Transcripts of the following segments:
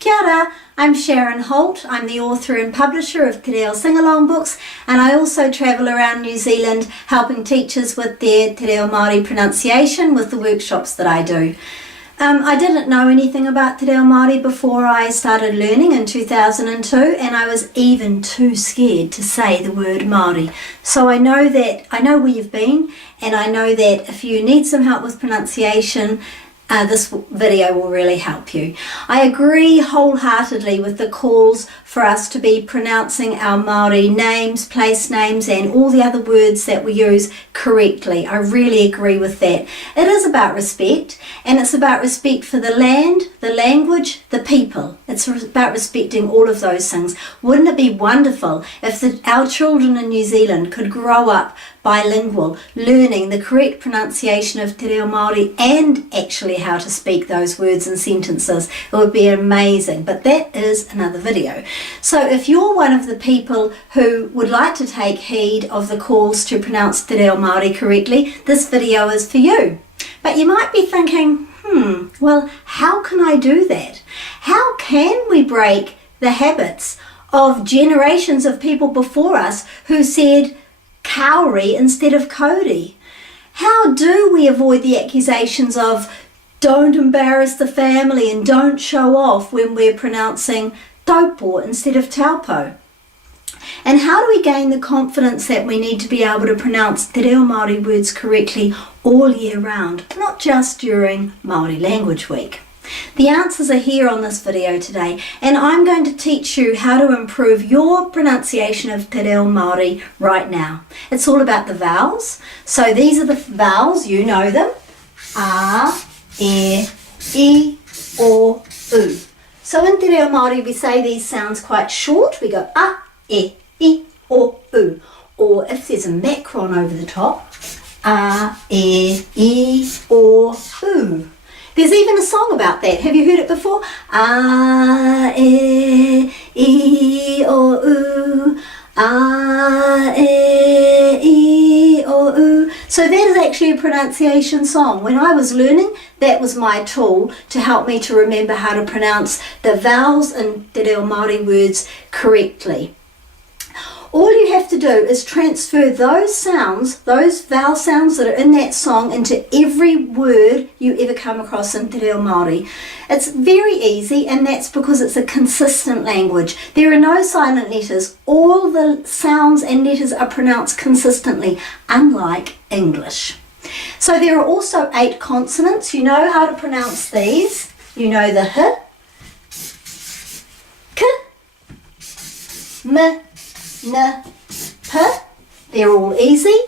Kia ora, I'm Sharon Holt. I'm the author and publisher of Reo Singalong books, and I also travel around New Zealand helping teachers with their Te Reo Māori pronunciation with the workshops that I do. I didn't know anything about Te Reo Māori before I started learning in 2002, and I was even too scared to say the word Māori. So I know where you've been, and I know that if you need some help with pronunciation, this video will really help you. I agree wholeheartedly with the calls for us to be pronouncing our Māori names, place names, and all the other words that we use correctly. I really agree with that. It is about respect, and it's about respect for the land, the language, the people. It's about respecting all of those things. Wouldn't it be wonderful if our children in New Zealand could grow up bilingual, learning the correct pronunciation of Te Reo Māori and actually how to speak those words and sentences? It would be amazing, but that is another video. So if you're one of the people who would like to take heed of the calls to pronounce Te Reo Māori correctly, this video is for you. But you might be thinking, well, how can I do that? How can we break the habits of generations of people before us who said Kauri instead of Cody? How do we avoid the accusations of don't embarrass the family and don't show off when we're pronouncing taupo instead of taupo? And how do we gain the confidence that we need to be able to pronounce Te Reo Māori words correctly all year round, not just during Māori Language Week? The answers are here on this video today, and I'm going to teach you how to improve your pronunciation of Te Reo Māori right now. It's all about the vowels. So these are the vowels, you know them. A, E, I, O, U. So in Te Reo Māori we say these sounds quite short. We go A, E, I, O, U. Or if there's a macron over the top, A, E, I, O, U. There's even a song about that. Have you heard it before? A, E, I, O, U. A, E, I, O, U. So that is actually a pronunciation song. When I was learning, that was my tool to help me to remember how to pronounce the vowels in Te Reo Māori words correctly. All you have to do is transfer those sounds, those vowel sounds that are in that song, into every word you ever come across in Te Reo Māori. It's very easy, and that's because it's a consistent language. There are no silent letters. All the sounds and letters are pronounced consistently, unlike English. So there are also 8 consonants. You know how to pronounce these. You know the H, K, M, N, P. They're all easy.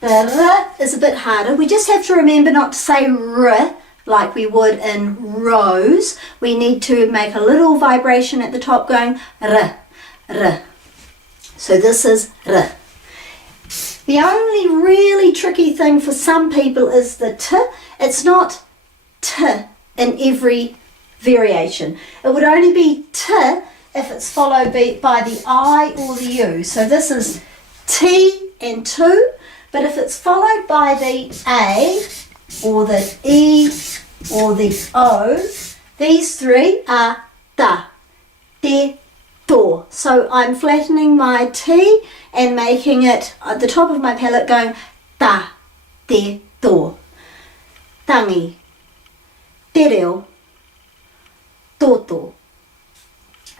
The R is a bit harder. We just have to remember not to say R like we would in rose. We need to make a little vibration at the top going R, R. So this is R. The only really tricky thing for some people is the T. It's not T in every variation. It would only be T if it's followed by the I or the U. So this is T and 2, but if it's followed by the A or the E or the O, these 3 are ta, te, to. So I'm flattening my T and making it at the top of my palate going ta, te, to. Tangi, te reo, toto,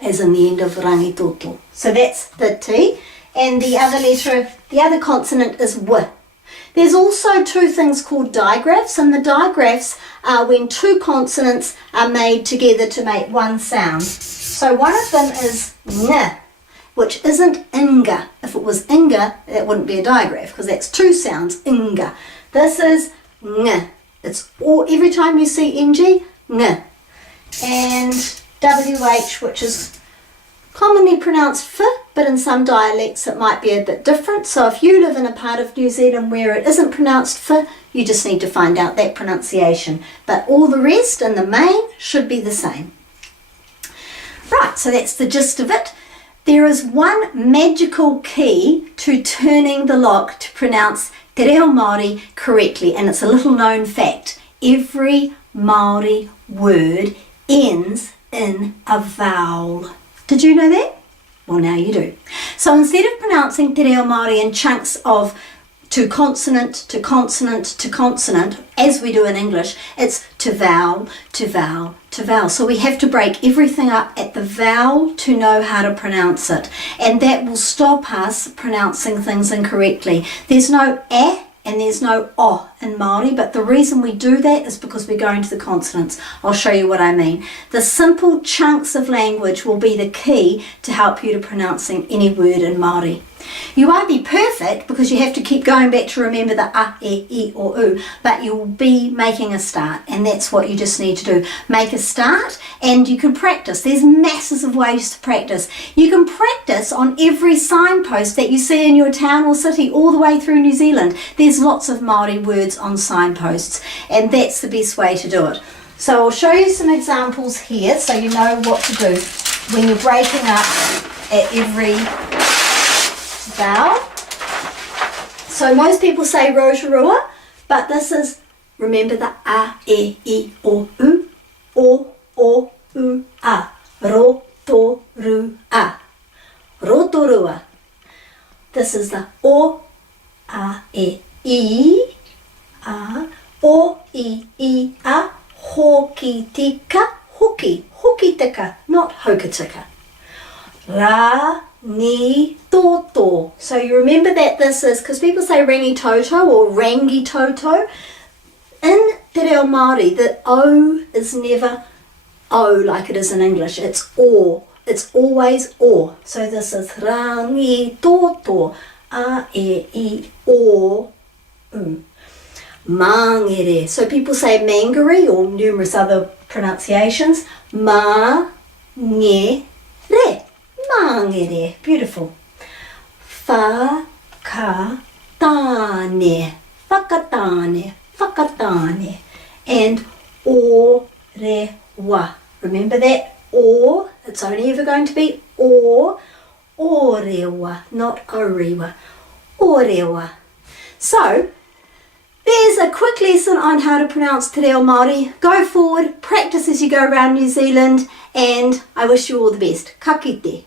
as in the end of rangi toto. So that's the T, and the other letter, the other consonant is W. There's also 2 things called digraphs, and the digraphs are when 2 consonants are made together to make one sound. So one of them is N, which isn't inga. If it was inga, that wouldn't be a digraph because that's 2 sounds, inga. This is N. It's all, every time you see NG, N. And WH, which is commonly pronounced F, but in some dialects it might be a bit different. So if you live in a part of New Zealand where it isn't pronounced F, you just need to find out that pronunciation. But all the rest in the main should be the same. Right, so that's the gist of it. There is one magical key to turning the lock to pronounce Te Reo Māori correctly, and it's a little known fact. Every Māori word ends in a vowel. Did you know that? Well, now you do. So instead of pronouncing te reo Māori in chunks of to consonant, to consonant, to consonant, as we do in English, it's to vowel, to vowel, to vowel. So we have to break everything up at the vowel to know how to pronounce it. And that will stop us pronouncing things incorrectly. There's no eh and there's no o in Māori, but the reason we do that is because we're going to the consonants. I'll show you what I mean. The simple chunks of language will be the key to help you to pronouncing any word in Māori. You won't be perfect because you have to keep going back to remember the a, e, I or u, but you'll be making a start, and that's what you just need to do. Make a start, and you can practice. There's masses of ways to practice. You can practice on every signpost that you see in your town or city all the way through New Zealand. There's lots of Māori words on signposts, and that's the best way to do it. So I'll show you some examples here so you know what to do when you're breaking up at every vowel. So most people say Rotorua, but this is, remember the a, e, I, o, u, a. Rotorua. Rotorua. This is the o, a, e, I, a, o, I, a, hoki tika, hoki, hoki tika, not hokitika. Ra, ni, toto. So you remember that this is, because people say rangi toto or rangi toto. In te reo Māori, the O is never O like it is in English. It's O. It's always O. So this is rangi toto, a, e, I, o, u. Mangere. So people say mangere or numerous other pronunciations. Ma, nge, re. Mangere. Beautiful. Whakatane. Whakatane. Whakatane. And orewa. Remember that? O. It's only ever going to be o. Orewa. Not orewa. Orewa. So, there's a quick lesson on how to pronounce te reo Māori. Go forward, practice as you go around New Zealand, and I wish you all the best. Ka kite.